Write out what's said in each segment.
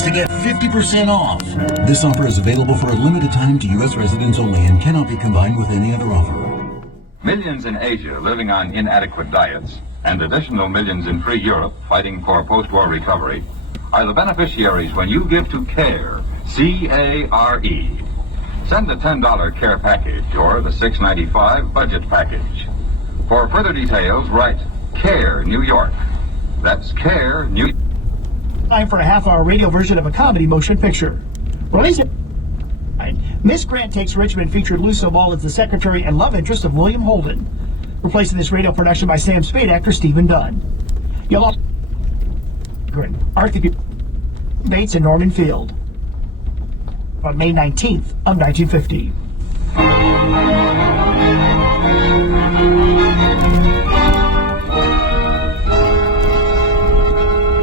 $50 to get 50% off. This offer is available for a limited time to U.S. residents only and cannot be combined with any other offer. Millions in Asia living on inadequate diets and additional millions in free Europe fighting for post-war recovery are the beneficiaries when you give to CARE, C-A-R-E. Send the $10 CARE package or the $6.95 budget package. For further details, write CARE, New York. That's CARE, New York. Time for a half-hour radio version of a comedy motion picture. Released Miss Grant Takes Richmond featured Lucille Ball as the secretary and love interest of William Holden. Replacing this radio production by Sam Spade actor Stephen Dunn. You'll also Arthur Bates and Norman Field. On May 19th of 1950.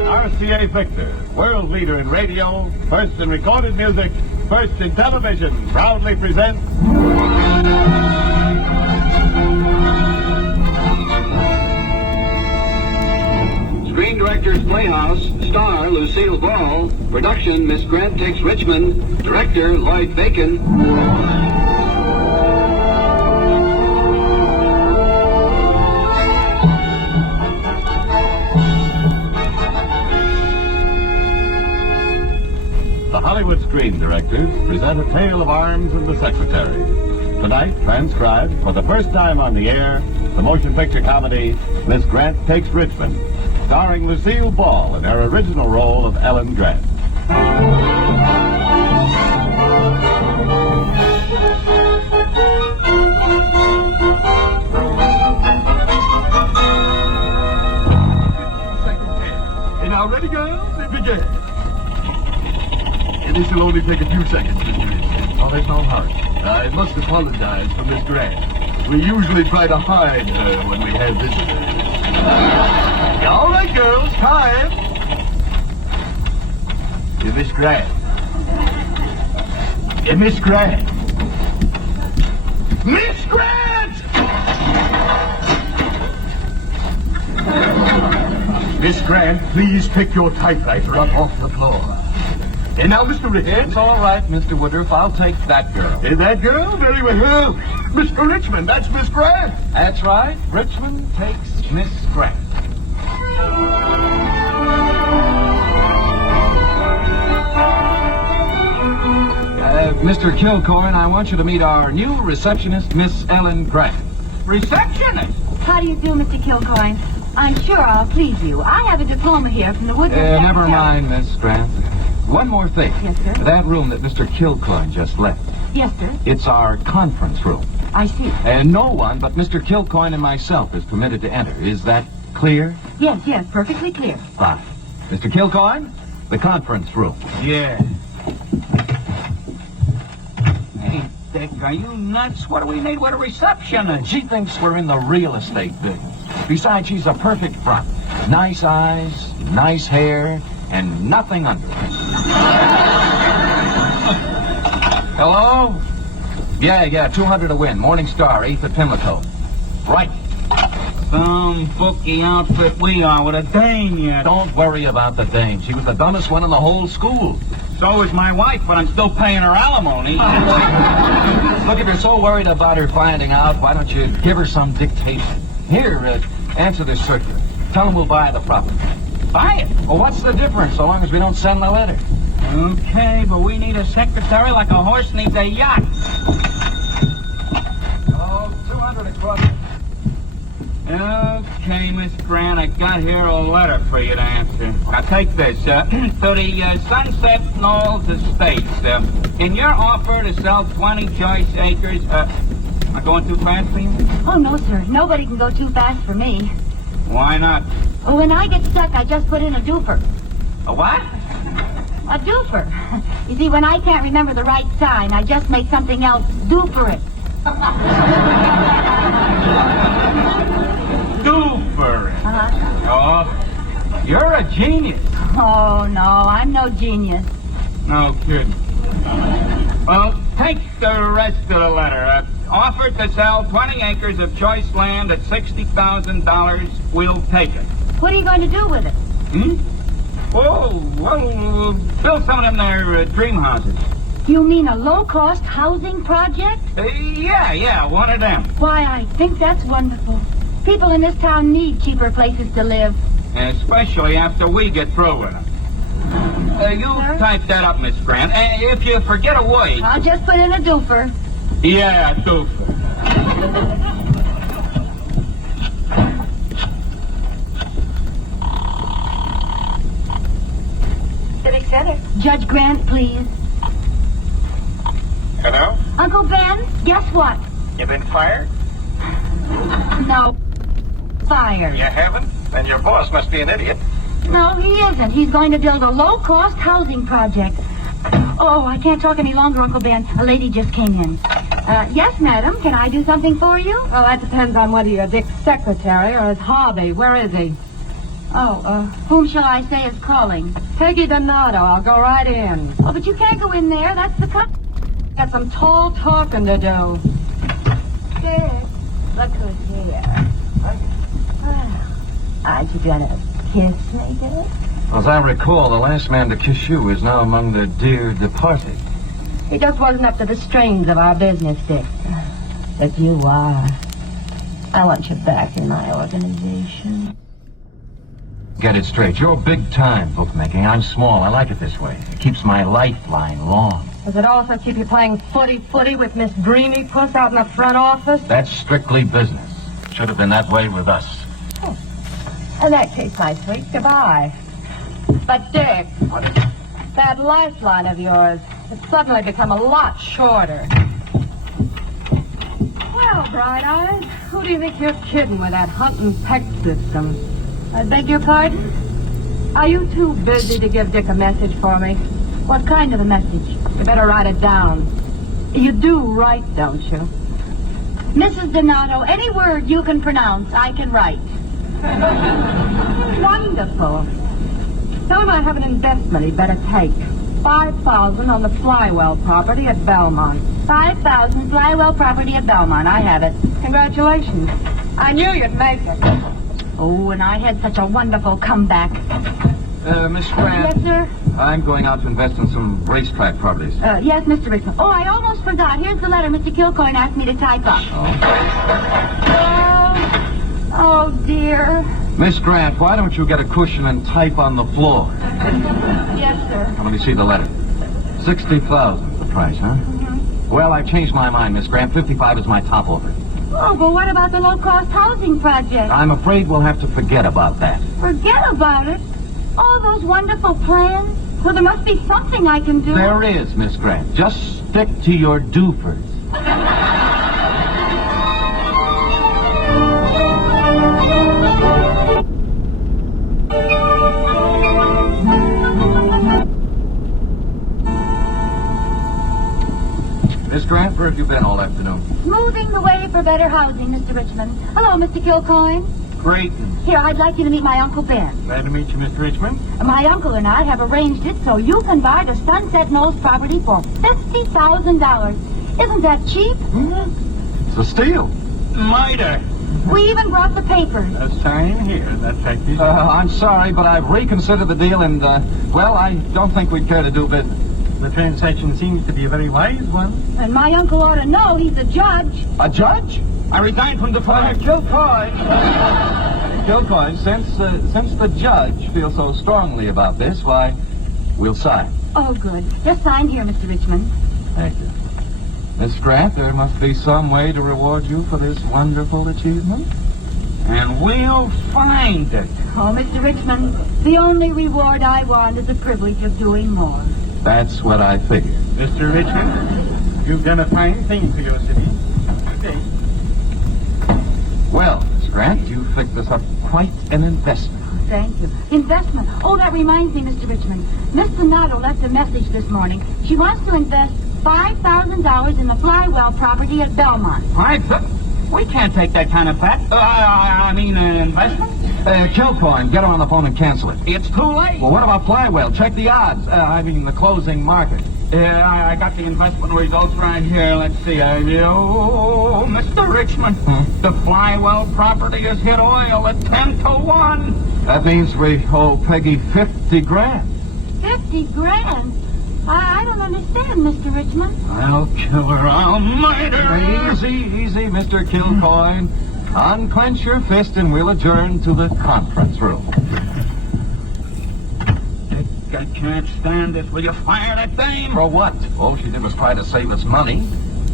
RCA Victor, world leader in radio, first in recorded music, first in television, proudly presents Screen Directors Playhouse, star Lucille Ball, production Miss Grant Takes Richmond, director Lloyd Bacon. The Hollywood Screen Directors present A Tale of Arms and the Secretary. Tonight, transcribed for the first time on the air, the motion picture comedy Miss Grant Takes Richmond, starring Lucille Ball in her original role of Ellen Grant. And now, ready, girls? It begins. And this will only take a few seconds, Mr. Richmond. Oh, there's no hurry. I must apologize for Miss Grant. We usually try to hide her when we have visitors. All right, girls, time. Yeah, Miss Grant. Yeah, Miss Grant. Miss Grant! Miss Grant, please pick your typewriter up off the floor. And now, Mr. Richmond. It's all right, Mr. Woodruff. I'll take that girl. Is that girl? Very well. Mr. Richmond, that's Miss Grant. That's right. Richmond takes Miss Grant. Mr. Kilcoyne, I want you to meet our new receptionist, Miss Ellen Grant. Receptionist? How do you do, Mr. Kilcoyne? I'm sure I'll please you. I have a diploma here from the Woodruff. Never mind, Miss Grant. One more thing. Yes, sir? That room that Mr. Kilcoyne just left. Yes, sir. It's our conference room. I see. And no one but Mr. Kilcoyne and myself is permitted to enter. Is that clear? Yes, perfectly clear. Fine. Mr. Kilcoyne, the conference room. Yeah. Hey, Dick, are you nuts? What do we need with a receptionist? She thinks we're in the real estate business. Besides, she's a perfect front. Nice eyes, nice hair, and nothing under it. Hello? Yeah, 200 to win. Morning Star, 8th at Pimlico. Right. Some bookie outfit we are with a dame yet. Don't worry about the dame. She was the dumbest one in the whole school. So is my wife, but I'm still paying her alimony. Look, if you're so worried about her finding out, why don't you give her some dictation? Here, answer this circular. Tell them we'll buy the property. Buy it? Well, what's the difference so long as we don't send the letter? Okay, but we need a secretary like a horse needs a yacht. Oh, 200 across. Okay, Miss Grant, I got here a letter for you to answer. Now take this, to the Sunset Knolls Estates. In your offer to sell 20 choice acres, am I going too fast for you? Oh, no, sir. Nobody can go too fast for me. Why not? Well, when I get stuck, I just put in a doofer. A what? A doofer. You see, when I can't remember the right sign, I just make something else do for it. Do for it. Oh, you're a genius. Oh, no, I'm no genius. No kidding. Well, take the rest of the letter. Offered to sell 20 acres of choice land at $60,000. We'll take it. What are you going to do with it? Oh, well, build some of them there dream houses. You mean a low-cost housing project? Yeah, one of them. Why, I think that's wonderful. People in this town need cheaper places to live. Especially after we get through with them. You type that up, Miss Grant. If you forget a word... I'll just put in a doofer. Yeah, doofer. Civic Center. Judge Grant, please. Hello? Uncle Ben, guess what? You been fired? No. Fired. You haven't? Then your boss must be an idiot. No, he isn't. He's going to build a low-cost housing project. Oh, I can't talk any longer, Uncle Ben. A lady just came in. Yes, madam. Can I do something for you? Well, that depends on whether you're Dick's secretary or his hobby. Where is he? Oh, whom shall I say is calling? Peggy Donato. I'll go right in. Oh, but you can't go in there. That's the cut. Got some tall talking to do. Dick, look who's here. Aren't you gonna kiss me, Dick? As I recall, the last man to kiss you is now among the dear departed. He just wasn't up to the strains of our business, Dick. But you are. I want you back in my organization. Get it straight. You're big time bookmaking. I'm small. I like it this way. It keeps my lifeline long. Does it also keep you playing footy with Miss Dreamy Puss out in the front office? That's strictly business. Should have been that way with us. In that case, my sweet, goodbye. But, Dick, that lifeline of yours has suddenly become a lot shorter. Well, Bright Eyes, who do you think you're kidding with that hunt and peck system? I beg your pardon? Are you too busy to give Dick a message for me? What kind of a message? You better write it down. You do write, don't you? Mrs. Donato, any word you can pronounce, I can write. Wonderful. Tell him I have an investment he'd better take. $5,000 on the Flywell property at Belmont. 5,000 Flywell property at Belmont. I have it. Congratulations. I knew you'd make it. Oh, and I had such a wonderful comeback. Miss Grant. Yes, sir? I'm going out to invest in some racetrack properties. Yes, Mr. Richmond. Oh, I almost forgot. Here's the letter Mr. Kilcoyne asked me to type up. Oh, dear. Miss Grant, why don't you get a cushion and type on the floor? Yes, sir. Now, let me see the letter. 60,000 the price, huh? Mm-hmm. Well, I've changed my mind, Miss Grant. 55 is my top offer. Oh, but what about the low-cost housing project? I'm afraid we'll have to forget about that. Forget about it? All those wonderful plans? Well, there must be something I can do. There is, Miss Grant. Just stick to your doofers. Miss Grant, where have you been all afternoon? Smoothing the way for better housing, Mr. Richmond. Hello, Mr. Kilcoyne. Great. Here, I'd like you to meet my Uncle Ben. Glad to meet you, Mr. Richmond. My uncle and I have arranged it so you can buy the Sunset Knolls property for $50,000. Isn't that cheap? It's a steal. Miter. We even brought the papers. Sign here. That check is... I'm sorry, but I've reconsidered the deal and, well, I don't think we'd care to do business. The transaction seems to be a very wise one. And my uncle ought to know he's a judge. A judge? I resigned from the firm. Kilcoyne, since the judge feels so strongly about this, why, we'll sign. Oh, good. Just sign here, Mr. Richmond. Thank you. Miss Grant, there must be some way to reward you for this wonderful achievement. And we'll find it. Oh, Mr. Richmond, the only reward I want is the privilege of doing more. That's what I figured. Mr. Richmond, you've done a fine thing for your city. Okay. Well, Miss Grant, you picked this up quite an investment. Thank you. Investment. Oh, that reminds me, Mr. Richmond. Miss Donato left a message this morning. She wants to invest $5,000 in the Flywell property at Belmont. We can't take that kind of bet. Investment? Kilcoyne, get her on the phone and cancel it. It's too late. Well, what about Flywell? Check the odds. The closing market. Yeah, I got the investment results right here. Let's see. Mr. Richmond, the Flywell property has hit oil at 10 to 1. That means we owe Peggy 50 grand. 50 grand? I don't understand, Mr. Richmond. I'll kill her. I'll murder her. Easy, Mr. Kilcoyne. Unclench your fist and we'll adjourn to the conference room. I can't stand this. Will you fire that dame? For what? All she did was try to save us money.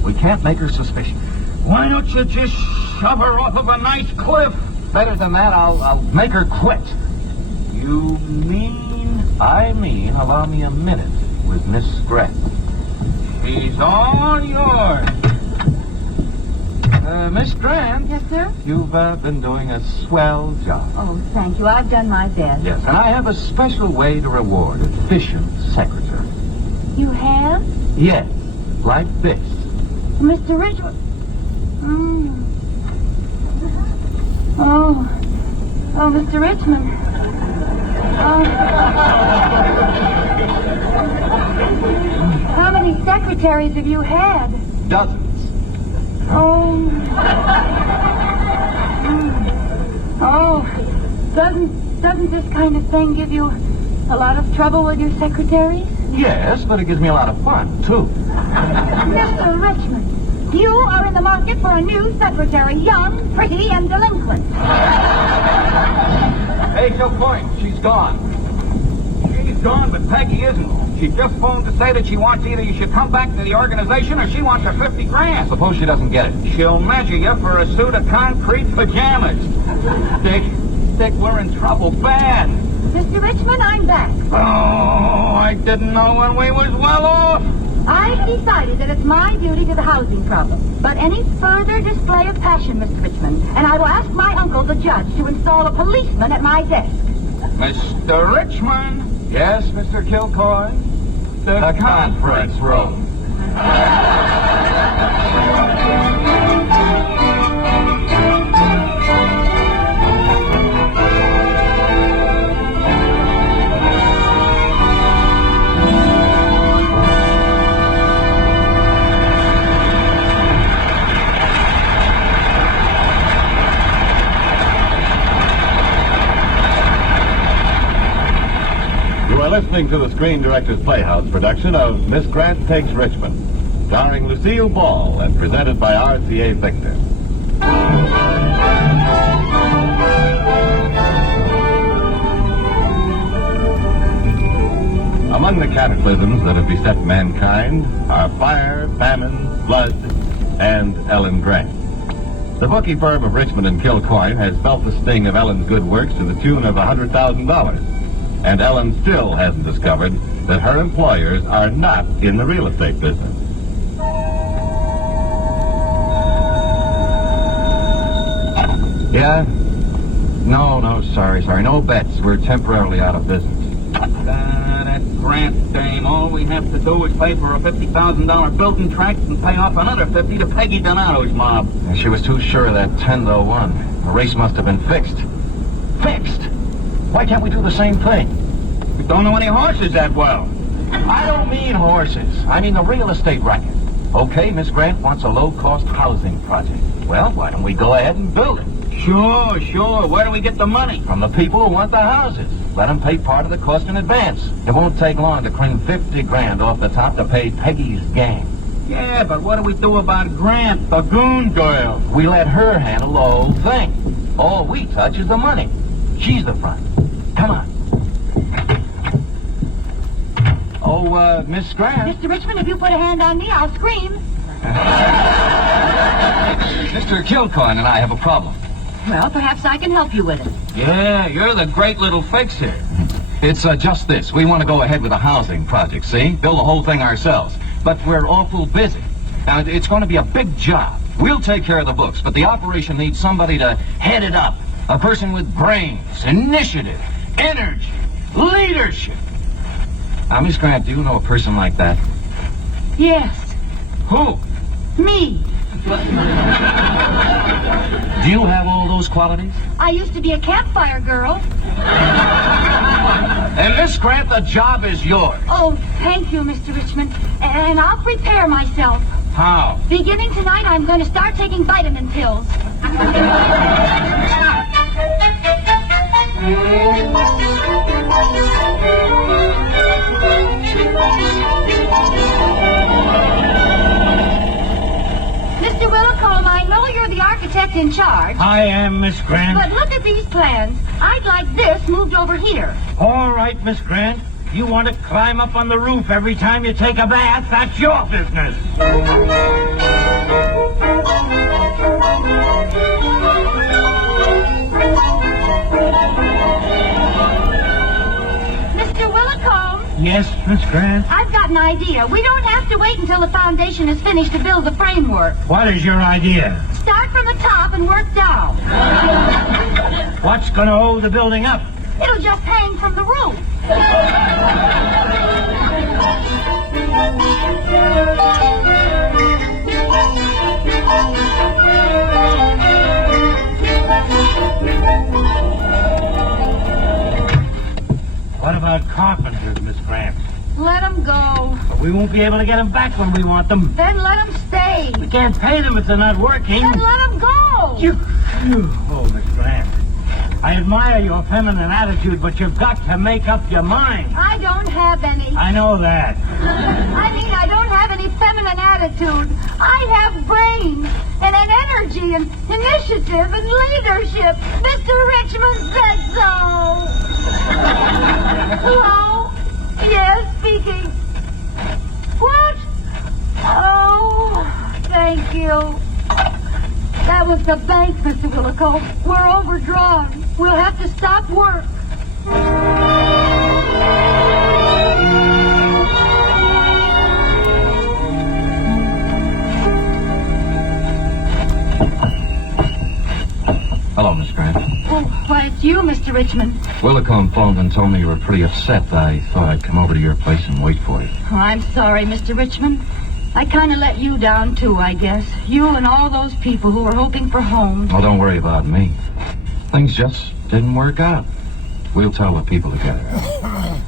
We can't make her suspicious. Why don't you just shove her off of a nice cliff? Better than that, I'll make her quit. You mean? I mean, allow me a minute with Miss Grant. She's all yours. Miss Grant? Yes, sir? You've been doing a swell job. Oh, thank you. I've done my best. Yes, and I have a special way to reward efficient secretary. You have? Yes, like this. Mr. Richmond. Oh, Mr. Richmond. How many secretaries have you had? Dozens. Oh, doesn't this kind of thing give you a lot of trouble with your secretaries? Yes, but it gives me a lot of fun, too. Mr. Richmond, you are in the market for a new secretary, young, pretty, and delinquent. Hey, Kilcoyne, she's gone. She's gone, but Peggy isn't. She just phoned to say that she wants either you should come back to the organization or she wants her 50 grand. Suppose she doesn't get it. She'll measure you for a suit of concrete pajamas. Dick, we're in trouble bad. Mr. Richmond, I'm back. Oh, I didn't know when we was well off. I've decided that it's my duty to the housing problem. But any further display of passion, Mr. Richmond, and I will ask my uncle, the judge, to install a policeman at my desk. Mr. Richmond. Yes, Mr. Kilcoyne? The conference room. You are listening to the Screen Directors Playhouse production of Miss Grant Takes Richmond, starring Lucille Ball and presented by RCA Victor. Among the cataclysms that have beset mankind are fire, famine, flood, and Ellen Grant. The bookie firm of Richmond and Kilcoyne has felt the sting of Ellen's good works to the tune of $100,000. And Ellen still hasn't discovered that her employers are not in the real estate business. Yeah? No, sorry. No bets. We're temporarily out of business. That Grant dame. All we have to do is pay for a $50,000 building tract and pay off another 50 to Peggy Donato's mob. And she was too sure of that 10-1. The race must have been fixed. Fixed? Why can't we do the same thing? We don't know any horses that well. I don't mean horses. I mean the real estate racket. Okay, Miss Grant wants a low-cost housing project. Well, why don't we go ahead and build it? Sure. Where do we get the money? From the people who want the houses. Let them pay part of the cost in advance. It won't take long to clean 50 grand off the top to pay Peggy's gang. Yeah, but what do we do about Grant, the goon girl? We let her handle the whole thing. All we touch is the money. She's the front. Come on. Oh, Miss Grant. Mr. Richmond, if you put a hand on me, I'll scream. Mr. Kilcoyne and I have a problem. Well, perhaps I can help you with it. Yeah, you're the great little fixer. It's just this. We want to go ahead with a housing project, see? Build the whole thing ourselves. But we're awful busy. Now, it's going to be a big job. We'll take care of the books, but the operation needs somebody to head it up. A person with brains, initiative, energy, leadership. Now, Miss Grant, do you know a person like that? Yes, Who? me. Do you have all those qualities? I used to be a campfire girl. And Miss Grant, the job is yours. Oh, thank you, Mr. Richmond. And I'll prepare myself. How? Beginning tonight, I'm going to start taking vitamin pills. Mr. Willicombe, I know you're the architect in charge. I am, Miss Grant. But look at these plans. I'd like this moved over here. All right, Miss Grant. You want to climb up on the roof every time you take a bath? That's your business. Mr. Willicombe, Yes, Miss Grant? I've got an idea. We don't have to wait until the foundation is finished to build the framework. What is your idea? Start from the top and work down. What's going to hold the building up? It'll just hang from the roof. What about carpenters, Miss Grant? Let them go. But we won't be able to get them back when we want them. Then let them stay. We can't pay them if they're not working. Then let them go. Oh, Miss Grant. I admire your feminine attitude, but you've got to make up your mind. I don't have any. I know that. I don't have any feminine attitude. I have brains and an energy and initiative and leadership. Mr. Richmond said so. Hello? Yes, speaking. What? Oh, thank you. That was the bank, Mr. Willicombe. We're overdrawn. We'll have to stop work. Hello, Miss Grant. Oh, why, it's you, Mr. Richmond. Willicombe phoned and told me you were pretty upset. I thought I'd come over to your place and wait for you. Oh, I'm sorry, Mr. Richmond. I kind of let you down, too, I guess. You and all those people who were hoping for homes. Oh, don't worry about me. Things just didn't work out. We'll tell the people together.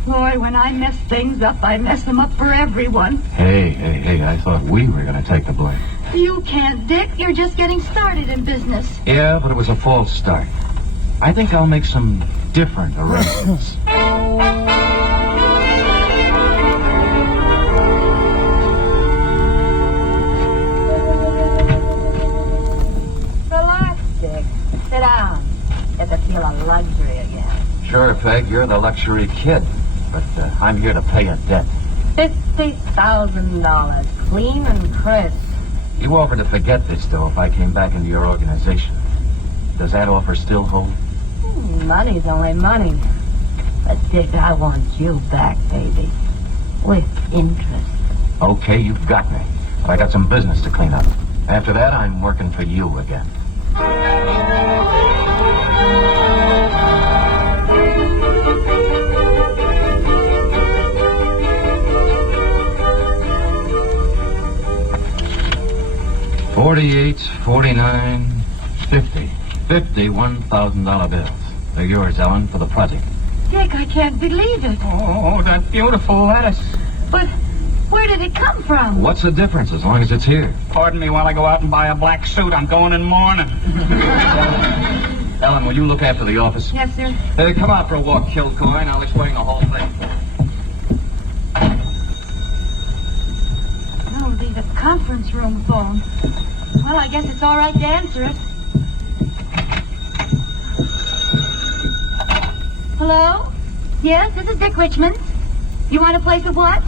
Boy, when I mess things up, I mess them up for everyone. Hey, I thought we were going to take the blame. You can't, Dick. You're just getting started in business. Yeah, but it was a false start. I think I'll make some different arrangements. Relax, Dick. Sit down. Get to feel a luxury again. Sure, Peg, you're the luxury kid. But I'm here to pay a debt. $50,000, clean and crisp. You offered to forget this, though, if I came back into your organization. Does that offer still hold? Money's only money. But, Dick, I want you back, baby. With interest. Okay, you've got me. But I got some business to clean up. After that, I'm working for you again. $48, $49, $50. 50 $1,000 bills. They're yours, Ellen, for the project. Dick, I can't believe it. Oh, that beautiful lettuce. But where did it come from? What's the difference as long as it's here? Pardon me while I go out and buy a black suit. I'm going in morning. Ellen, will you look after the office? Yes, sir. Come out for a walk, Kilcoyne. I'll explain the whole thing. Oh, the conference room phone. Well, I guess it's all right to answer it. Hello? Yes, this is Dick Richmond. You want a place of what?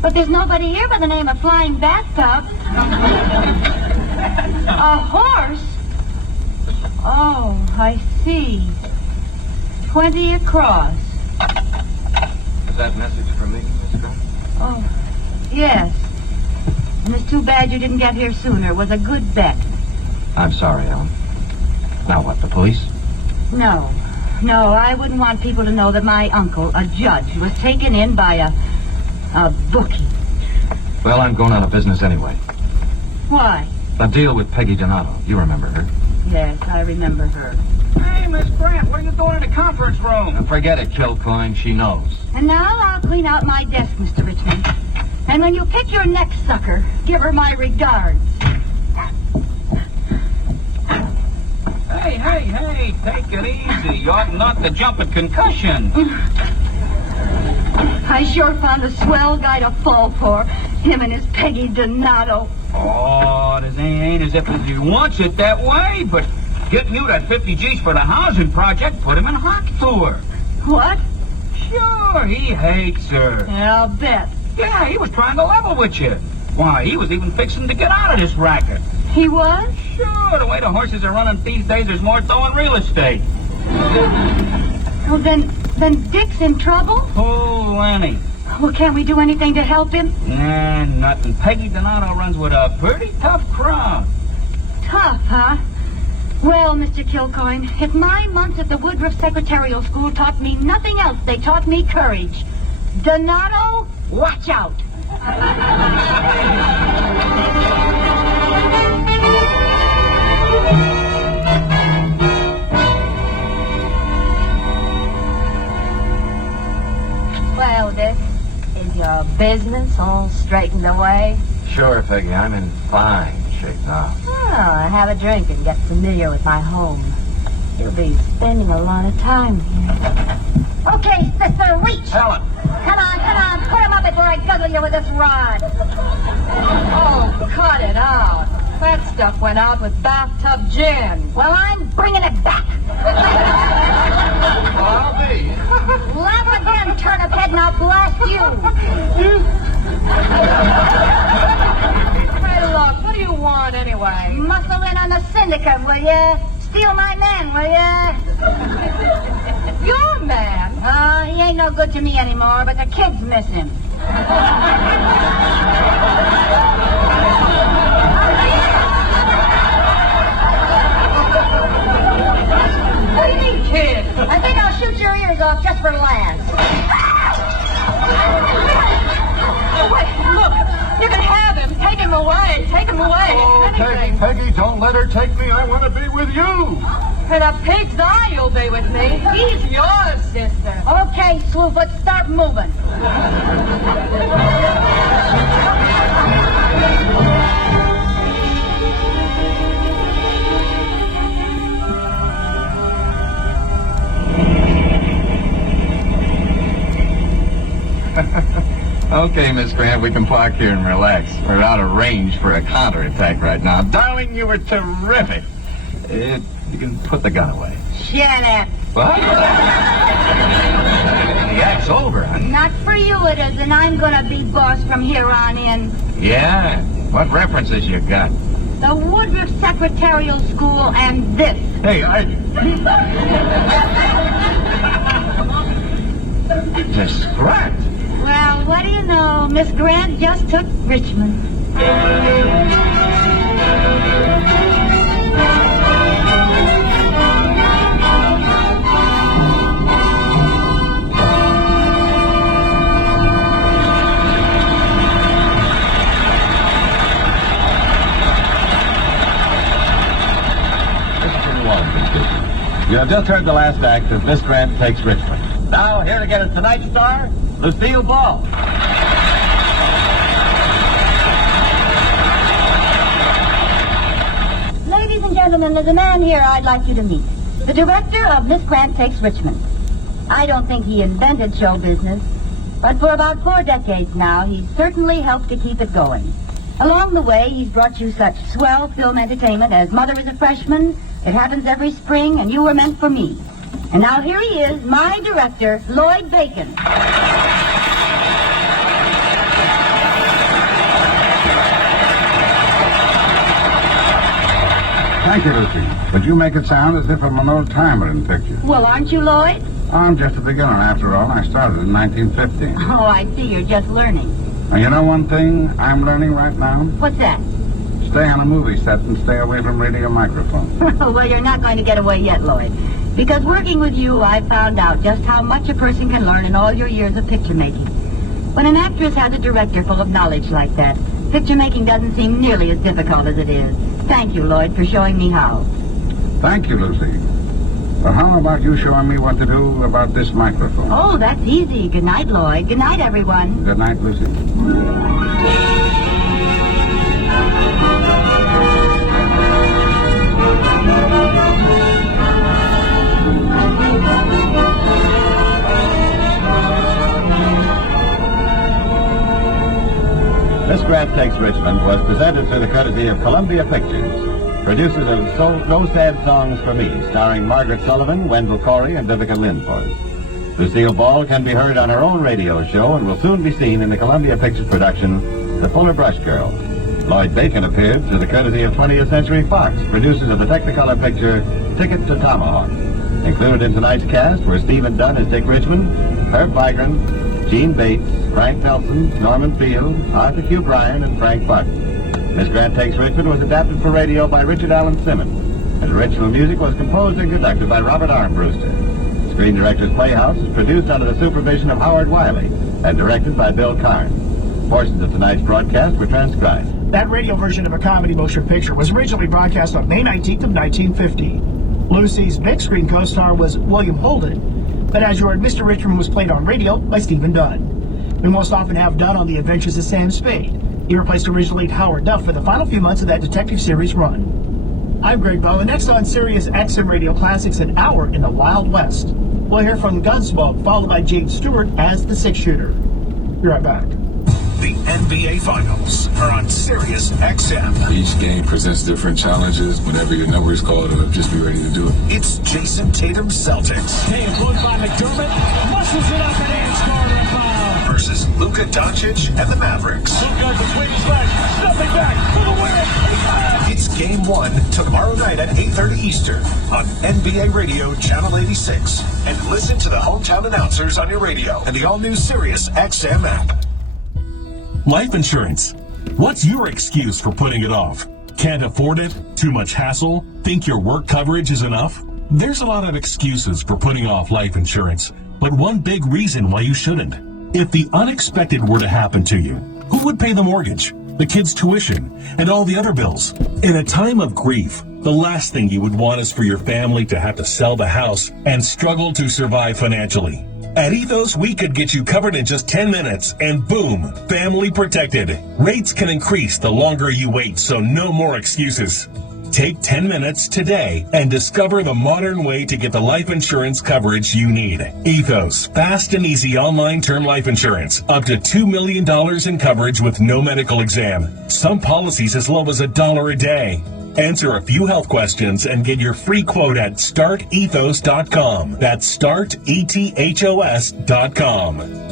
But there's nobody here by the name of Flying Bathtub. A horse? Oh, I see. 20 across. Is that message for me, Miss Grant? Oh, yes. And it's too bad you didn't get here sooner. It was a good bet. I'm sorry, Ellen. Now what, the police? No, I wouldn't want people to know that my uncle, a judge, was taken in by a bookie. Well, I'm going out of business anyway. Why? The deal with Peggy Donato. You remember her. Yes, I remember her. Hey, Miss Grant, what are you doing in the conference room? Forget it, Kilcoyne. She knows. And now I'll clean out my desk, Mr. Richmond. And when you pick your next sucker, give her my regards. Hey, take it easy. You ought not to jump at concussion. I sure found a swell guy to fall for. Him and his Peggy Donato. Oh, this ain't as if he wants it that way, but getting you that 50 G's for the housing project put him in hot to her. What? Sure, he hates her. I'll bet. Yeah, he was trying to level with you. Why, he was even fixing to get out of this racket. He was? Sure, the way the horses are running these days, there's more dough in real estate. Well, then Dick's in trouble? Oh, Lenny. Well, can't we do anything to help him? Nah, nothing. Peggy Donato runs with a pretty tough crowd. Tough, huh? Well, Mr. Kilcoyne, if my months at the Woodruff Secretarial School taught me nothing else, they taught me courage. Donato, watch out. Well, Dick, is your business all straightened away? Sure, Peggy, I'm in fine shape now. Oh, have a drink and get familiar with my home. You'll be spending a lot of time here. Okay, sister, reach. Helen! Come on, put him up before I guzzle you with this rod. Oh, cut it out. That stuff went out with bathtub gin. Well, I'm bringing it back. I'll be. Laugh again, turnip head, and I'll blast you. Hey, look, what do you want anyway? Muscle in on the syndicate, will ya? Steal my man, will ya? Your man? He ain't no good to me anymore, but the kids miss him. What do you mean, kid? I think I'll shoot your ears off just for laughs. Oh, wait, look, you can have him. Take him away. Take him away. Oh, Anything. Peggy, don't let her take me. I want to be with you. In a pig's eye, you'll be with me. He's yours, sister. Okay, Slewfoot, start moving. Okay, Miss Grant, we can park here and relax. We're out of range for a counterattack right now. Darling, you were terrific. You can put the gun away. Shut up. What? The act's over, honey. Not for you it is, and I'm gonna be boss from here on in. Yeah? What references you got? The Woodruff Secretarial School and this. Hey, Miss Grant. Well, what do you know? Miss Grant just took Richmond. You have just heard the last act of Miss Grant Takes Richmond. Now, here to get us tonight's star, Lucille Ball. Ladies and gentlemen, there's a man here I'd like you to meet. The director of Miss Grant Takes Richmond. I don't think he invented show business, but for about 4 decades now, he's certainly helped to keep it going. Along the way, he's brought you such swell film entertainment as Mother is a Freshman, It Happens Every Spring, and You Were Meant for Me. And now here he is, my director, Lloyd Bacon. Thank you, Lucy. But you make it sound as if I'm an old timer in pictures. Well, aren't you, Lloyd? I'm just a beginner, after all. I started in 1915. Oh, I see you're just learning. And you know one thing I'm learning right now? What's that? Stay on a movie set and stay away from radio microphones. Well, you're not going to get away yet, Lloyd. Because working with you, I found out just how much a person can learn in all your years of picture making. When an actress has a director full of knowledge like that, picture making doesn't seem nearly as difficult as it is. Thank you, Lloyd, for showing me how. Thank you, Lucy. Well, how about you showing me what to do about this microphone? Oh, that's easy. Good night, Lloyd. Good night, everyone. Good night, Lucy. Miss Grant Takes Richmond was presented through the courtesy of Columbia Pictures, producers of No Sad Songs for Me, starring Margaret Sullivan, Wendell Corey, and Vivica Lindfors. Lucille Ball can be heard on her own radio show and will soon be seen in the Columbia Pictures production, The Fuller Brush Girl. Lloyd Bacon appeared through the courtesy of 20th Century Fox, producers of the Technicolor picture Ticket to Tomahawk. Included in tonight's cast were Stephen Dunn as Dick Richmond, Herb Vigran, Gene Bates, Frank Nelson, Norman Field, Arthur Q. Bryan, and Frank Buck. Miss Grant Takes Richmond was adapted for radio by Richard Allen Simmons, and original music was composed and conducted by Robert Armbruster. Screen Directors Playhouse is produced under the supervision of Howard Wiley and directed by Bill Karn. Portions of tonight's broadcast were transcribed. That radio version of a comedy motion picture was originally broadcast on May 19th of 1950. Lucy's big screen co-star was William Holden, but as you heard, Mr. Richmond was played on radio by Stephen Dunn. We most often have Dunn on The Adventures of Sam Spade. He replaced original lead Howard Duff for the final few months of that detective series run. I'm Greg Bell, and next on Sirius XM Radio Classics, an hour in the Wild West. We'll hear from Gunsmoke, followed by James Stewart as the six-shooter. Be right back. The NBA Finals are on Sirius XM. Each game presents different challenges. Whenever your number is called up, just be ready to do it. It's Jason Tatum's Celtics. Hey, blown by McDermott, muscles it up and hands score to the foul. Versus Luka Doncic and the Mavericks. Luka between his legs, stepping back for the win. It's Game 1 tomorrow night at 8:30 Eastern on NBA Radio Channel 86. And listen to the hometown announcers on your radio and the all-new Sirius XM app. Life insurance. What's your excuse for putting it off? Can't afford it? Too much hassle? Think your work coverage is enough? There's a lot of excuses for putting off life insurance, but one big reason why you shouldn't. If the unexpected were to happen to you, who would pay the mortgage, the kids' tuition, and all the other bills? In a time of grief, the last thing you would want is for your family to have to sell the house and struggle to survive financially. At Ethos, we could get you covered in just 10 minutes, and boom, family protected. Rates can increase the longer you wait, so no more excuses. Take 10 minutes today and discover the modern way to get the life insurance coverage you need. Ethos, fast and easy online term life insurance. Up to $2 million in coverage with no medical exam. Some policies as low as $1 a day. Answer a few health questions and get your free quote at startethos.com. That's startethos.com.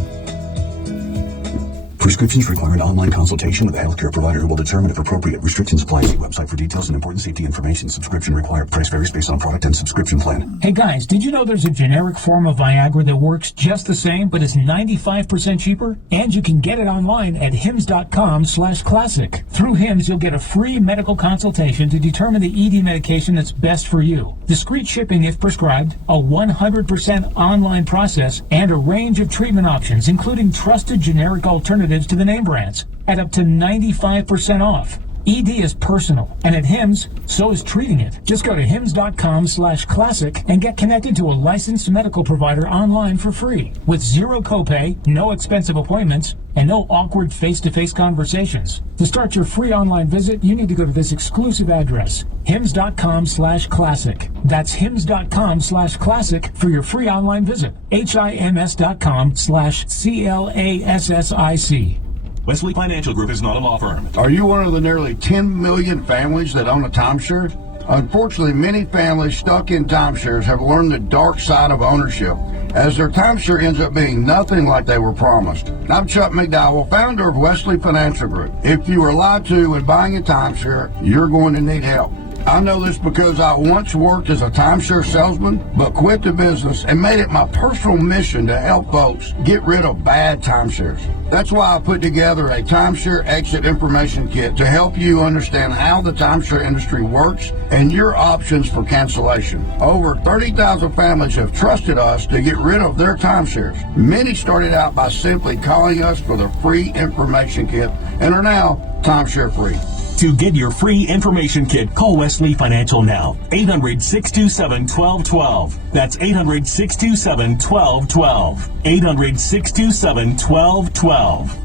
Prescriptions require an online consultation with a healthcare provider who will determine if appropriate. Restrictions apply. See website for details and important safety information. Subscription required. Price varies based on product and subscription plan. Hey guys, did you know there's a generic form of Viagra that works just the same but is 95% cheaper? And you can get it online at hims.com/classic. Through Hims, you'll get a free medical consultation to determine the ED medication that's best for you. Discreet shipping if prescribed, a 100% online process, and a range of treatment options, including trusted generic alternatives to the name brands at up to 95% off. ED is personal, and at Hims, so is treating it. Just go to hims.com/classic and get connected to a licensed medical provider online for free with zero copay, no expensive appointments, and no awkward face-to-face conversations. To start your free online visit, you need to go to this exclusive address, hims.com/classic. That's hims.com/classic for your free online visit. HIMS.com/CLASSIC. Wesley Financial Group is not a law firm. Are you one of the nearly 10 million families that own a timeshare? Unfortunately, many families stuck in timeshares have learned the dark side of ownership, as their timeshare ends up being nothing like they were promised. I'm Chuck McDowell, founder of Wesley Financial Group. If you were lied to when buying a timeshare, you're going to need help. I know this because I once worked as a timeshare salesman, but quit the business and made it my personal mission to help folks get rid of bad timeshares. That's why I put together a timeshare exit information kit to help you understand how the timeshare industry works and your options for cancellation. Over 30,000 families have trusted us to get rid of their timeshares. Many started out by simply calling us for the free information kit and are now timeshare free. To get your free information kit, call Wesley Financial now. 800-627-1212. That's 800-627-1212. 800-627-1212.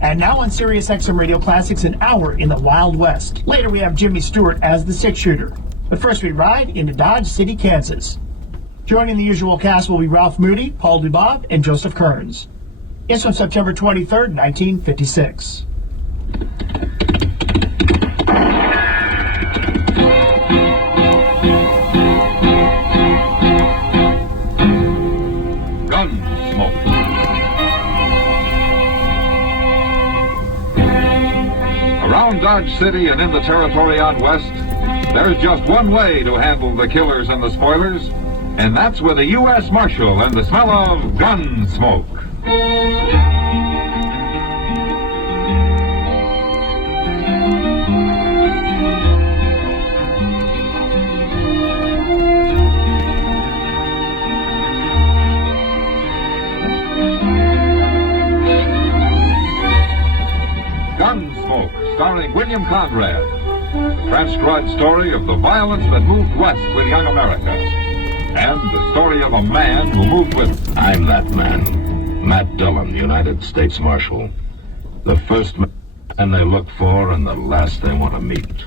And now on Sirius XM Radio Classics, an hour in the Wild West. Later we have Jimmy Stewart as the six-shooter. But first we ride into Dodge City, Kansas. Joining the usual cast will be Ralph Moody, Paul Dubob, and Joseph Kearns. It's from September 23rd, 1956. Gunsmoke. Around Dodge City and in the territory out west, there's just one way to handle the killers and the spoilers, and that's with a U.S. Marshal and the smell of Gunsmoke. Gunsmoke, starring William Conrad. The transcribed story of the violence that moved west with young America. And the story of a man who moved with... I'm that man. Matt Dillon, United States Marshal. The first man they look for and the last they want to meet.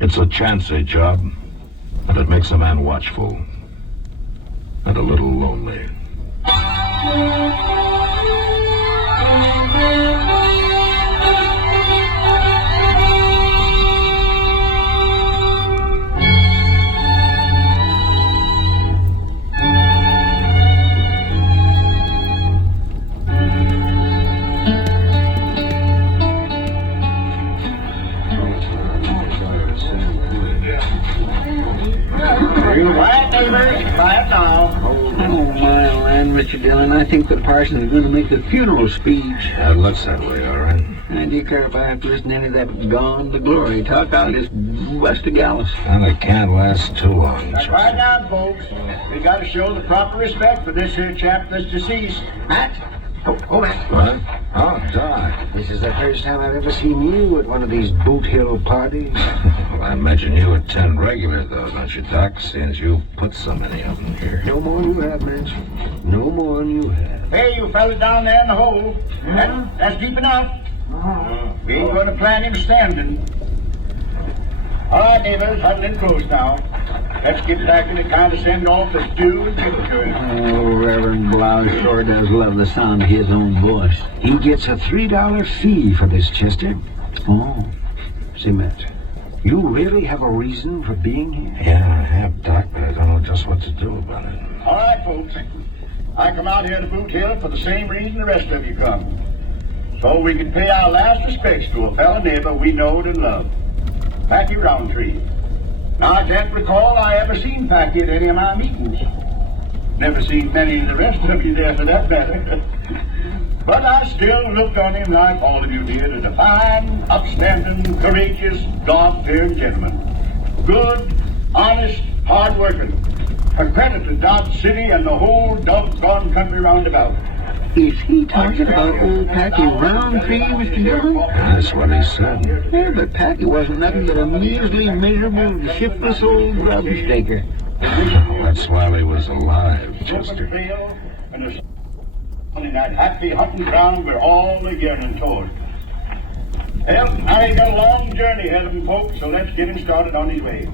It's a chancy job, and it makes a man watchful. And a little lonely. Quiet, neighbors. Quiet now. Oh, my land, Mr. Dillon. I think the parson is going to make the funeral speech. It looks that way, all right. And do you care if I have to listen to any of that gone to glory talk? I'll just bust a gallus. And it can't last too long. Now, quiet down, folks. We got to show the proper respect for this here chap that's deceased. Matt? Oh, Matt. What? Oh, Doc. This is the first time I've ever seen you at one of these Boot Hill parties. Well, I imagine you attend regular, though, don't you, Doc? Seeing as you've put so many of them here. No more than you have, Matt. No more than you have. Hey, you fellas down there in the hole. That's deep enough. We ain't going to plant him standing. All right, neighbors, huddle in close now. Let's get back in the kind of send off that's due and give it to him. Oh, Reverend Blouse sure does love the sound of his own voice. He gets a $3 fee for this, Chester. Oh, see, Matt, you really have a reason for being here? Yeah, I have, Doc, but I don't know just what to do about it. All right, folks. I come out here to Boot Hill for the same reason the rest of you come. So we can pay our last respects to a fellow neighbor we knowed and loved. Packy Roundtree. Now, I can't recall I ever seen Packy at any of my meetings. Never seen many of the rest of you there for that matter. But I still looked on him like all of you did as a fine, upstanding, courageous, God-fearing gentleman. Good, honest, hard-working. A credit to Dodge City and the whole doggone country round about. Is he talking about old Packy Roundtree, Mr. Dillon? That's what he said. Yeah, but Packy wasn't nothing but a measly, miserable, shiftless old grub staker. That's while he was alive, Chester. In that happy hunting ground we're all yearning toward. Well, now he's got a long journey ahead of him, folks, so let's get him started on his way.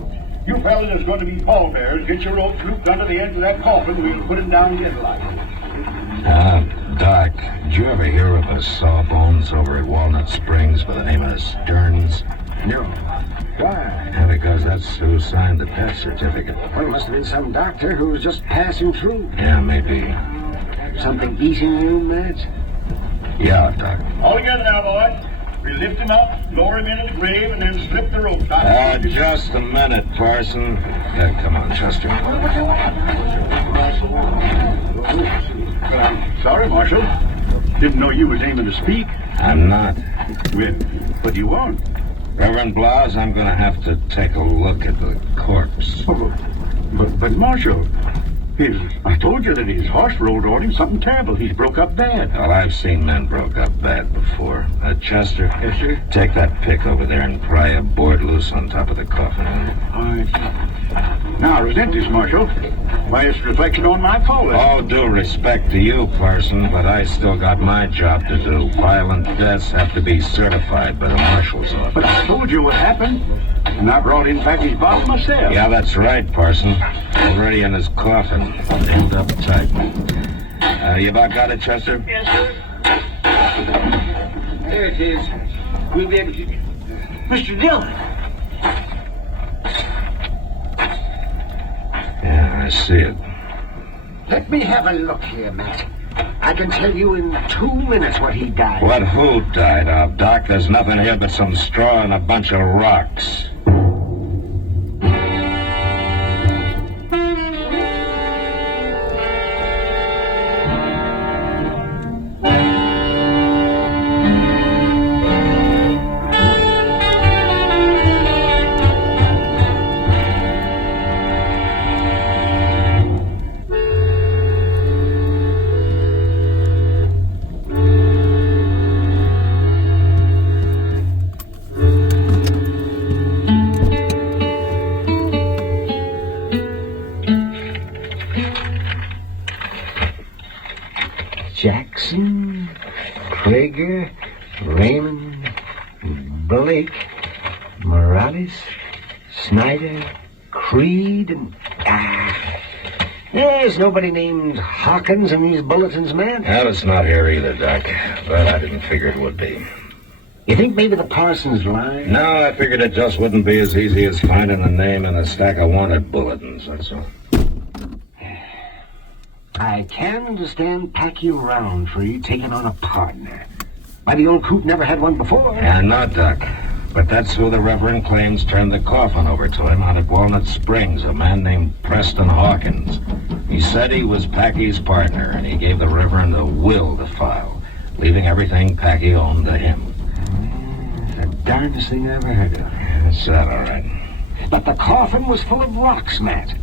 You fellas that's going to be pallbearers, get your ropes looped under the end of that coffin. We'll put him down gentle-like. Doc, did you ever hear of a Sawbones over at Walnut Springs by the name of Stearns? No. Why? Yeah, because that's who signed the death certificate. Well, it must have been some doctor who was just passing through. Yeah, maybe. Something eating you, Matt? Yeah, Doc. All together now, boys. We lift him up, lower him into the grave, and then slip the rope. Just a minute, Parson. Yeah, come on, Chester. Sorry, Marshal. Didn't know you was aiming to speak. I'm not. Well, but you won't. Reverend Blouse, I'm going to have to take a look at the corpse. Oh, but Marshal, I told you that his horse rolled on him something terrible. He's broke up bad. Well, I've seen men broke up bad before. Chester? Yes, sir? Take that pick over there and pry a board loose on top of the coffin. All right. Now, resent this, Marshal. Why, it's a reflection on my calling. All due respect to you, Parson, but I still got my job to do. Violent deaths have to be certified by the marshal's office. But I told you what happened, and I brought in Packy's body myself. Yeah, that's right, Parson. Already in his coffin. Nailed up tight. You about got it, Chester? Yes, sir. There it is. We'll be able to... Mr. Dillon! Yeah, I see it. Let me have a look here, Matt. I can tell you in 2 minutes what he died. What, who died of, Doc? There's nothing here but some straw and a bunch of rocks. Jackson, Prager, Raymond, Blake, Morales, Snyder, Creed, and... There's nobody named Hawkins in these bulletins, man. Well, it's not here either, Doc. But I didn't figure it would be. You think maybe the Parsons lied? No, I figured it just wouldn't be as easy as finding a name in a stack of wanted bulletins, that's all. I can understand Packy Roundtree taking on a partner. Why, the old coot never had one before. Yeah, no, Doc. But that's who the Reverend claims turned the coffin over to him out at Walnut Springs, a man named Preston Hawkins. He said he was Packy's partner, and he gave the Reverend a will to file, leaving everything Packy owned to him. The darndest thing I ever heard of. That's that, all right. But the coffin was full of rocks, Matt.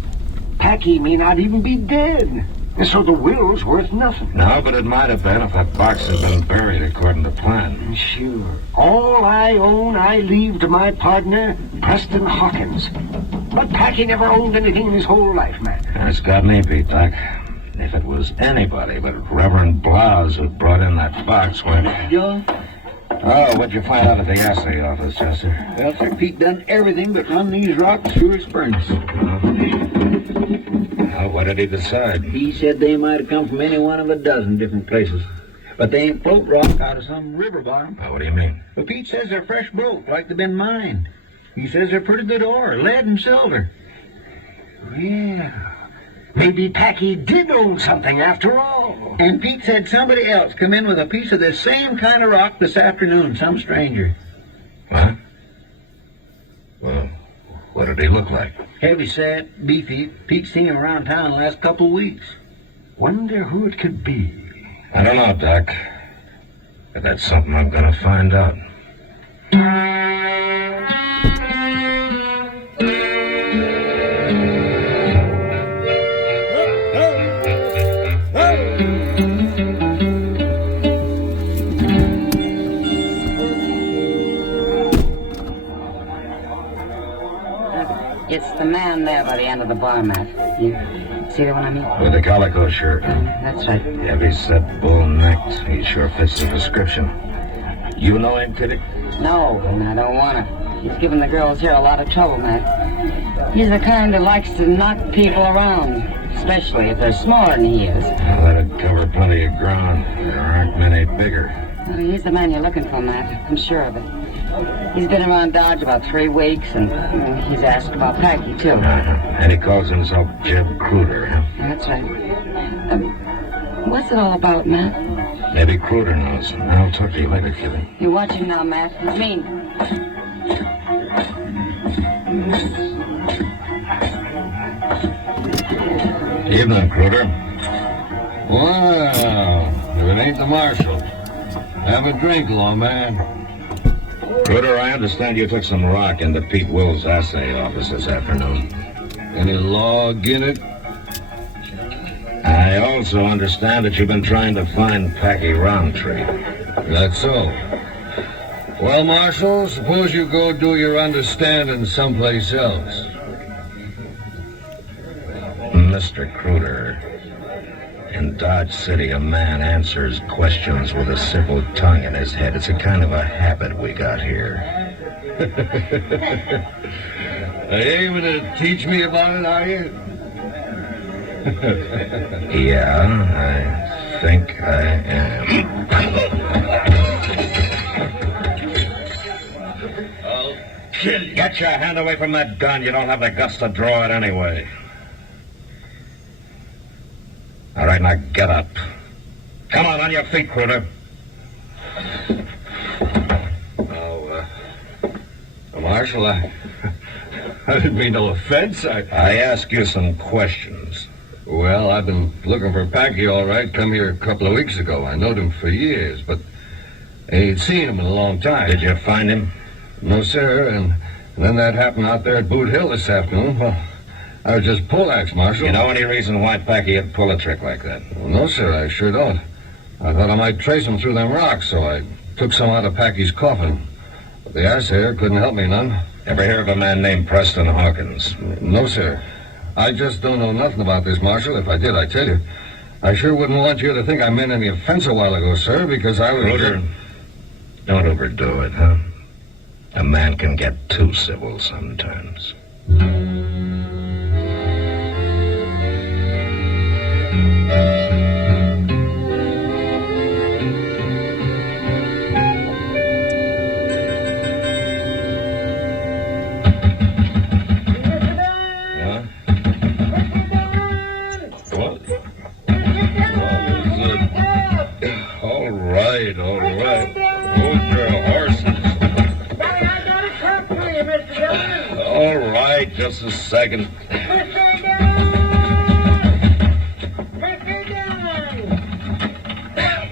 Packy may not even be dead. And so the will's worth nothing. No, but it might have been if that box had been buried according to plan. Sure. All I own, I leave to my partner, Preston Hawkins. But Packy never owned anything in his whole life, man. That's got me beat, Doc. If it was anybody but Reverend Blouse who brought in that box, when... Joe? Oh, what'd you find out at the assay office, Chester? Well, Sir Pete done everything but run these rocks through his furnace. What did he decide? He said they might have come from any one of a dozen different places. But they ain't float rock out of some river bottom. What do you mean? Well, Pete says they're fresh broke, like they've been mined. He says they're pretty good ore, lead and silver. Yeah. Maybe Packy did own something after all. And Pete said somebody else come in with a piece of this same kind of rock this afternoon, some stranger. What? Well, what did he look like? Heavy set, beefy. Pete's seen him around town the last couple of weeks. Wonder who it could be. I don't know, Doc. But that's something I'm gonna find out. It's the man there by the end of the bar mat. You see the one I mean? With the calico shirt. That's right. Heavy set, bull-necked. He sure fits the description. You know him, Kitty? No, and I don't want to. He's given the girls here a lot of trouble, Matt. He's the kind that likes to knock people around, especially if they're smaller than he is. Well, that'd cover plenty of ground. There aren't many bigger. Well, he's the man you're looking for, Matt. I'm sure of it. He's been around Dodge about 3 weeks, and he's asked about Packy, too. And he calls himself Jeb Cruder, huh? That's right. What's it all about, Matt? Maybe Cruder knows. I'll talk to you later, Kitty. You watch him now, Matt. He's mean. Evening, Cruder. Wow. If it ain't the marshal. Have a drink, law man. Cruder, I understand you took some rock into Pete Will's assay office this afternoon. Any law agin it? I also understand that you've been trying to find Packy Roundtree. That's so. Well, Marshal, suppose you go do your understanding someplace else. Mr. Cruder. In Dodge City, a man answers questions with a simple tongue in his head. It's a kind of a habit we got here. Are you aiming to teach me about it, are you? Yeah, I think I am. I'll kill you. Get your hand away from that gun. You don't have the guts to draw it anyway. All right, now get up. Come on your feet, Cruder. Marshal, I didn't mean no offense. I ask you some questions. Well, I've been looking for Packy, all right. Come here a couple of weeks ago. I knowed him for years, but I ain't seen him in a long time. Did you find him? No, sir, and then that happened out there at Boot Hill this afternoon. Well, I was just poleaxe, Marshal. You know any reason why Packy would pull a trick like that? Well, no, sir, I sure don't. I thought I might trace him through them rocks, so I took some out of Packy's coffin. But the assayer couldn't help me none. Ever hear of a man named Preston Hawkins? No, sir. I just don't know nothing about this, Marshal. If I did, I'd tell you. I sure wouldn't want you to think I meant any offense a while ago, sir, because I was... Cruder, don't overdo it, huh? A man can get too civil sometimes. All right. Hold your horses. All right, just a second.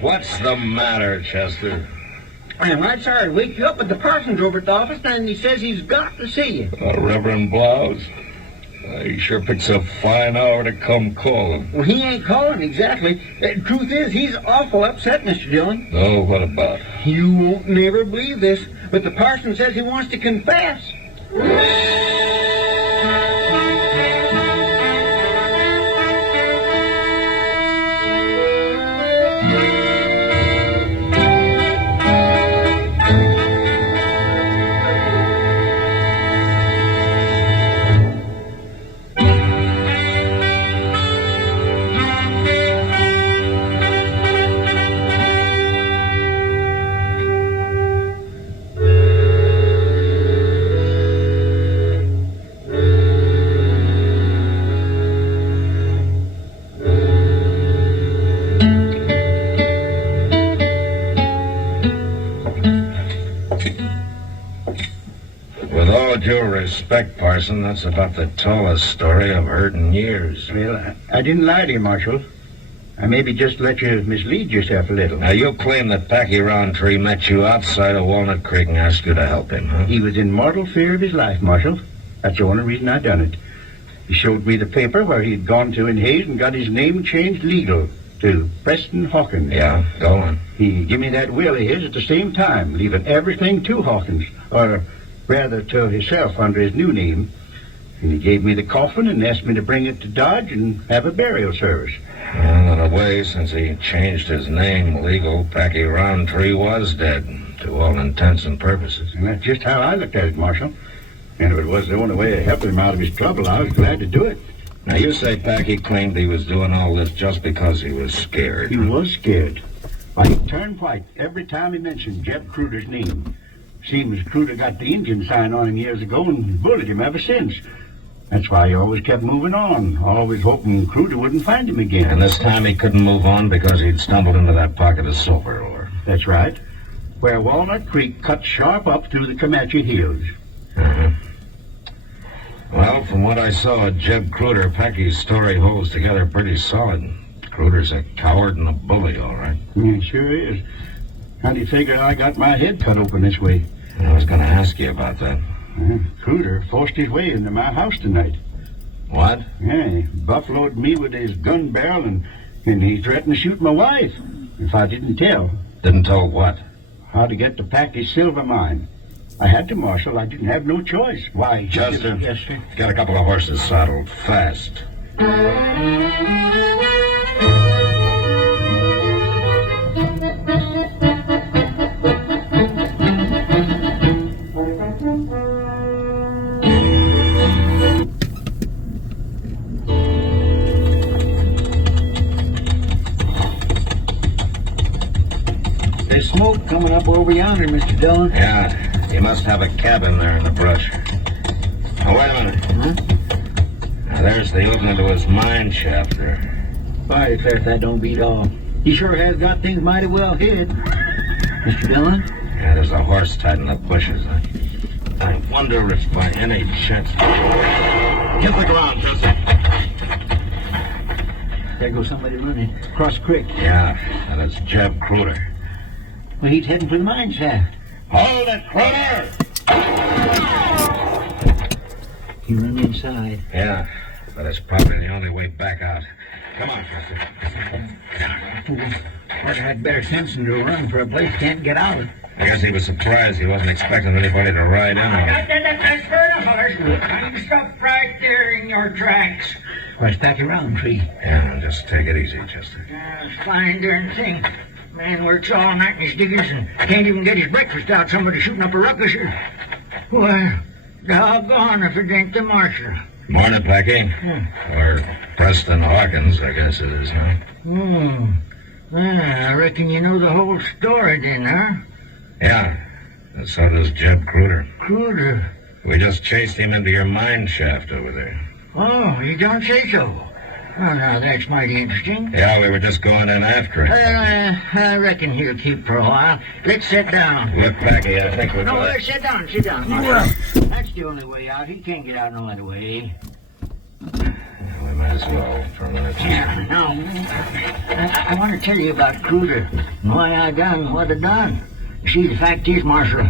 What's the matter, Chester? I'm right sorry to wake you up, but the parson's over at the office, and he says he's got to see you. Reverend Blouse? He sure picks a fine hour to come calling. Well, he ain't calling exactly. Truth is, he's awful upset, Mr. Dillon. Oh, what about? You won't never believe this, but the parson says he wants to confess. Due respect, Parson, that's about the tallest story I've heard in years. Well, I didn't lie to you, Marshal. I maybe just let you mislead yourself a little. Now, you claim that Packy Roundtree met you outside of Walnut Creek and asked you to help him, huh? He was in mortal fear of his life, Marshal. That's the only reason I done it. He showed me the paper where he'd gone to in Hayes and got his name changed legal to Preston Hawkins. Yeah, go on. He gave me that will of his at the same time, leaving everything to Hawkins, or rather to himself under his new name. And he gave me the coffin and asked me to bring it to Dodge and have a burial service. Well, in a way, since he changed his name legal, Packy Roundtree was dead, to all intents and purposes. And that's just how I looked at it, Marshal. And if it was the only way of helping him out of his trouble, I was glad to do it. Now, you say Packy claimed he was doing all this just because he was scared. He was scared. Why, he turned white every time he mentioned Jeb Cruder's name. Seems Cruder got the Indian sign on him years ago and bullied him ever since. That's why he always kept moving on, always hoping Cruder wouldn't find him again. And this time he couldn't move on because he'd stumbled into that pocket of silver ore. That's right. Where Walnut Creek cuts sharp up through the Comanche Hills. Uh-huh. Well, from what I saw of Jeb Cruder, Packy's story holds together pretty solid. Cruder's a coward and a bully, all right. Yeah, sure is. How do you figure I got my head cut open this way? I was going to ask you about that. Cruder forced his way into my house tonight. What? Yeah, he buffaloed me with his gun barrel, and he threatened to shoot my wife if I didn't tell. Didn't tell what? How to get to Packy's silver mine. I had to, Marshal. I didn't have no choice. Why? Chester, Yes, sir. get a couple of horses saddled fast. There's smoke coming up over yonder, Mr. Dillon. Yeah, he must have a cabin there in the brush. Oh, wait a minute. Now, there's the opening to his mine shaft there. I declare if that don't beat all. He sure has got things mighty well hid. Mr. Dillon? Yeah, there's a horse tied in the bushes. I wonder if by any chance... Get the ground, Chester. There goes somebody running across the creek. Yeah, and it's Jeb Kruder. Well, he's heading for the mine shaft. Hold it, Kruder! He run inside. Yeah, but it's probably the only way back out. Come on, Chester. I'd had better sense than to run for a place he can't get out of. I guess he was surprised. He wasn't expecting anybody to ride in on him. That's for the horse. You stop right there in your tracks. Where's Packy Roundtree? Yeah, just take it easy, Chester. It's a fine darn thing. Man works all night in his diggings and can't even get his breakfast out. Somebody shooting up a ruckus here. Well, doggone if it ain't the marshal. Morning, Packy. Or Preston Hawkins, I guess it is now. I reckon you know the whole story then, huh? Yeah, and so does Jeb Kruder. Kruder? We just chased him into your mine shaft over there. Oh, you don't say so. Well, now, that's mighty interesting. Yeah, we were just going in after it. I reckon he'll keep for a while. Let's sit down. Look, Packy, I think we're No, going... sit down. That's the only way out. He can't get out no other way. We might as well for a minute. Now, I want to tell you about Kruder and why I done what I done. You see, the fact is, Marshal,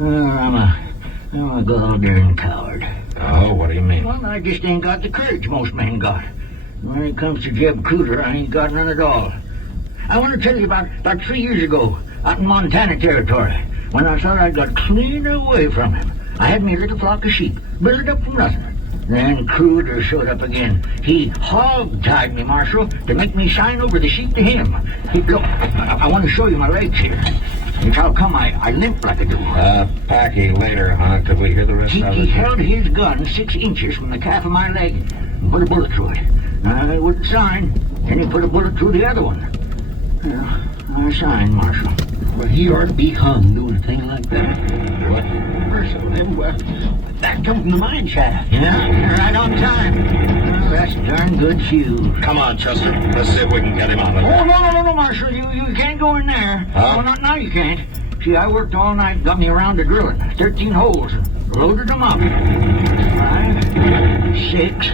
I'm a goddamn coward. Oh, what do you mean? Well, I just ain't got the courage most men got. When it comes to Jeb Kruder, I ain't got none at all. I want to tell you about 3 years ago, out in Montana Territory, when I thought I got clean away from him. I had me a little flock of sheep, built it up from nothing. Then Kruder showed up again. He hog-tied me, Marshal, to make me sign over the sheep to him. Look, I want to show you my legs here. It's how come I limp like I do. Packy, later, huh? Could we hear the rest of it? He held his gun 6 inches from the calf of my leg and put a bullet through it. I wouldn't sign. Then he put a bullet through the other one. Well, I signed, Marshal. Well, he ought to be hung doing a thing like that. What? Well, that come from the mine shaft. Yeah, right on time. Well, that's darn good shoes. Come on, Chester. Let's see if we can get him out of there. Oh, no, Marshal. You can't go in there. Huh? Oh, not now you can't. See, I worked all night, got me around to drilling. 13 holes. Loaded them up. 5, 6.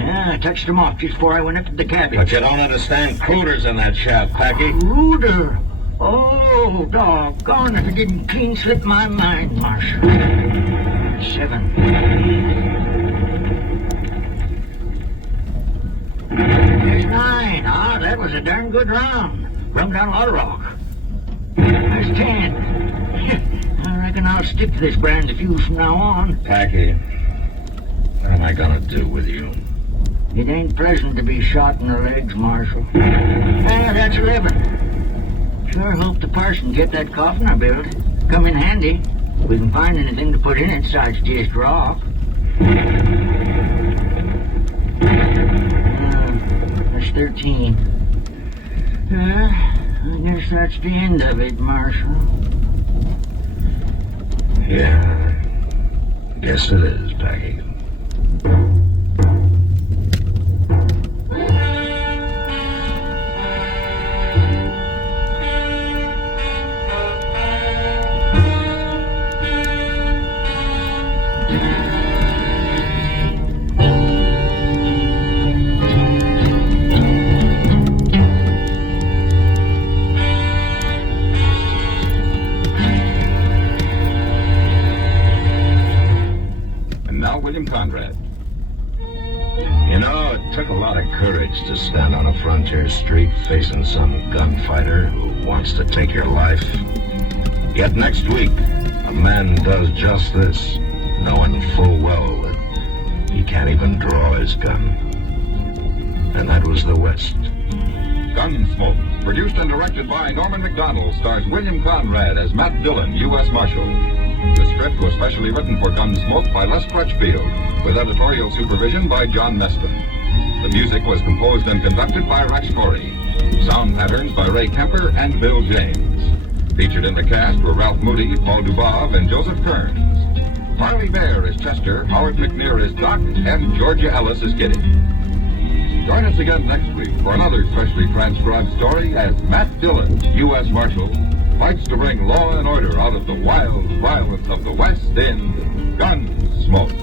Yeah, I touched them off just before I went up to the cabin. But you don't understand. Kruder's in that shaft, Packy. Kruder? Oh, doggone if it didn't clean slip my mind, Marshal. 7. There's 9. Ah, that was a darn good round. Run down a lot of rock. There's 10. I reckon I'll stick to this brand of fuse from now on. Packy, what am I gonna do with you? It ain't pleasant to be shot in the legs, Marshal. That's 11. Sure hope the parson get that coffin I built. Come in handy. We can find anything to put in it besides just rock. That's 13. I guess that's the end of it, Marshal. Yeah, guess it is, Packy. Conrad. You know, it took a lot of courage to stand on a frontier street facing some gunfighter who wants to take your life. Yet next week, a man does just this, knowing full well that he can't even draw his gun. and that was the West. Gunsmoke, produced and directed by Norman Macdonald, stars William Conrad as Matt Dillon, U.S. Marshal. The script was specially written for Gunsmoke by Les Crutchfield, with editorial supervision by John Meston. The music was composed and conducted by Rex Corey. Sound patterns by Ray Kemper and Bill James. Featured in the cast were Ralph Moody, Paul Dubov, and Joseph Kearns. Marley Bear is Chester, Howard McNear is Doc, and Georgia Ellis is Kitty. Join us again next week for another specially transcribed story as Matt Dillon, U.S. Marshal, fights to bring law and order out of the wild violence of the West in Gunsmoke.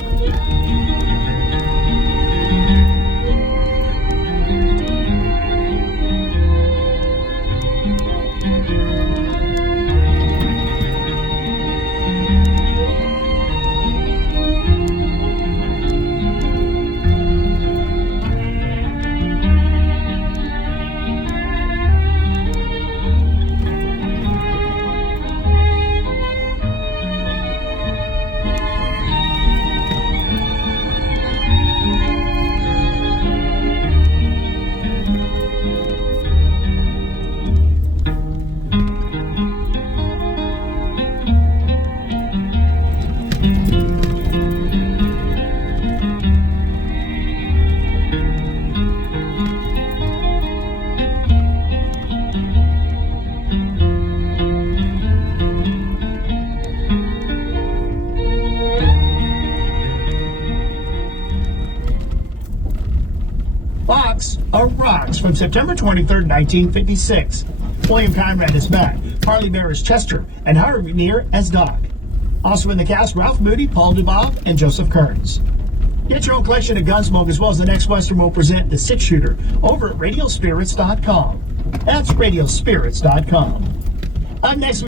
Fox, a Rocks from September 23rd, 1956. William Conrad as Matt, Marley Bear as Chester, and Howard McNear as Doc. Also in the cast, Ralph Moody, Paul Dubov, and Joseph Kearns. Get your own collection of Gunsmoke as well as the next Western will present the six-shooter over at radiospirits.com. That's radiospirits.com. Up next